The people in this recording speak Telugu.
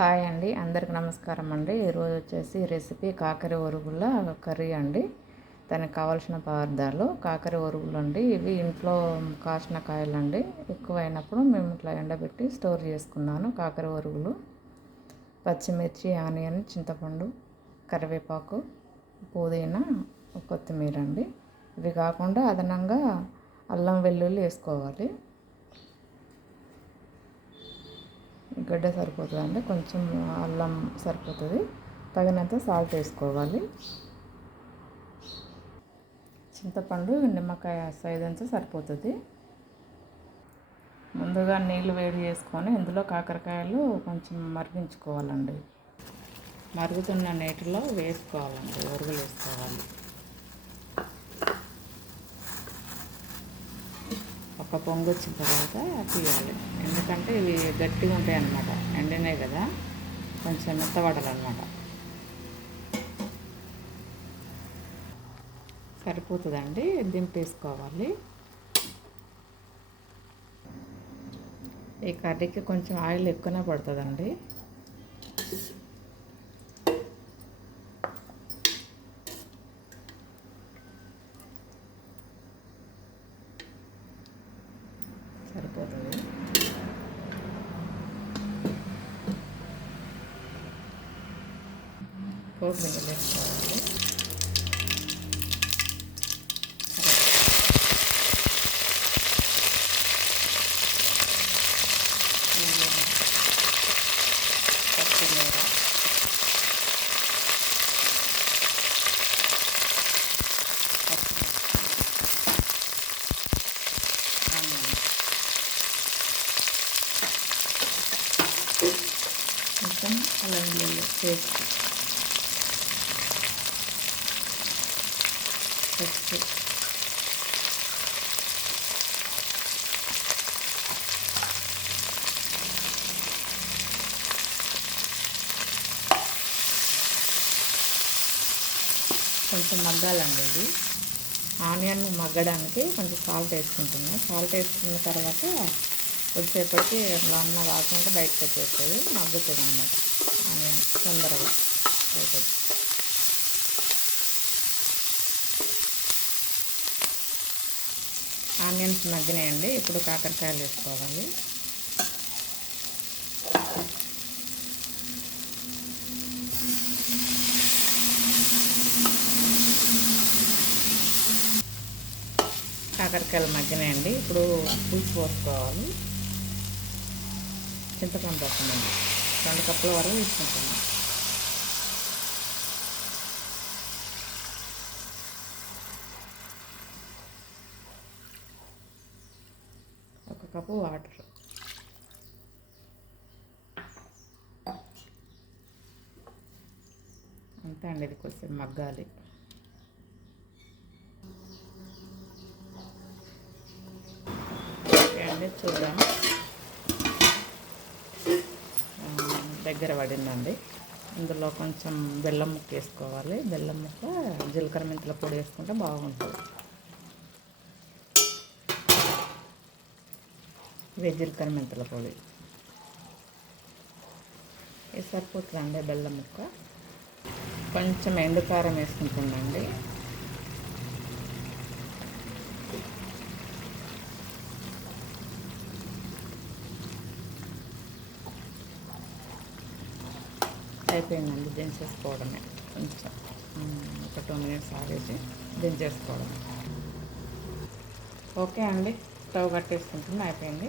హాయ్ అండి, అందరికి నమస్కారం అండి. ఈరోజు వచ్చేసి రెసిపీ కాకర ఒరుగుల కర్రీ అండి. దానికి కావాల్సిన పదార్థాలు కాకర ఒరుగులు అండి. ఇవి ఇంట్లో కాసిన కాయలండి. ఎక్కువైనప్పుడు మేము ఇట్లా ఎండబెట్టి స్టోర్ చేసుకున్నాను. కాకర ఒరుగులు, పచ్చిమిర్చి, ఆనియన్, చింతపండు, కరివేపాకు, పుదీనా, కొత్తిమీర అండి. ఇవి కాకుండా అదనంగా అల్లం వెల్లుల్లి వేసుకోవాలి. గడ్డ సరిపోతుందండి, కొంచెం అల్లం సరిపోతుంది. తగినంత సాల్ట్ వేసుకోవాలి. చింతపండు నిమ్మకాయ సైజ్ అంతా సరిపోతుంది. ముందుగా నీళ్ళు వేడి చేసుకొని ఇందులో కాకరకాయలు కొంచెం మరిగించుకోవాలండి. మరుగుతున్న నీటిలో వేసుకోవాలండి, ఒరుగులు వేసుకోవాలి. ఒక పొంగు వచ్చిన తర్వాత తీయాలి. ఎందుకంటే ఇవి గట్టిగా ఉంటాయి అన్నమాట, ఎండినాయి కదా, కొంచెం మెత్తబడాలన్నమాట. సరిపోతుందండి, దింపేసుకోవాలి. ఈ కర్రీకి కొంచెం ఆయిల్ ఎక్కువనే పడుతుందండి. సరిపోతుంది. కొత్తిమీర వేసుకోవాలి. కొత్తిమీర, కొంచెం అల్లం వెల్లుల్లి పేస్ట్, పసుపు, కొంచెం మగ్గాలండి. ఇది ఆనియన్ మగ్గడానికి కొంచెం సాల్ట్ వేసుకుంటున్నాను. సాల్ట్ వేసుకున్న తర్వాత కొద్దిసేపటికి ఇలా అన్న రాకుండా బయటకు వచ్చేస్తుంది, మగ్గుతుంది అన్నమాట. ఆనియన్ తొందరగా అవుతుంది. ఆనియన్స్ మగ్గినాయండి. ఇప్పుడు కాకరకాయలు వేసుకోవాలి. కాకరకాయలు మగ్గినాయండి. ఇప్పుడు పులుసు పోసుకోవాలి. చింతపండు రసం అండి, 2 కప్పుల వరకు తీసుకుంటున్నాం. ఒక కప్పు వాటర్, అంతే అండి. ఇది కొంచెం మగ్గాలి. అండి చూద్దాం, దగ్గర పడిందండి. ఇందులో కొంచెం బెల్లం ముక్క వేసుకోవాలి. బెల్లం ముక్క, జీలకర్ర మెంతుల పొడి వేసుకుంటే బాగుంటుంది. ఇదే జీలకర్ర మెంతుల పొడి. ఇది సరిపోతుందండి. బెల్లం ముక్క, కొంచెం ఎండుకారం వేసుకుంటుందండి. అయిపోయిందండి, దించేసుకోవడమే. కొంచెం ఒక 2 మినిట్స్ ఆగేసి దించేసుకోవడమే. ఓకే అండి, స్టవ్ కట్టేసుకుంటున్నా, అయిపోయింది.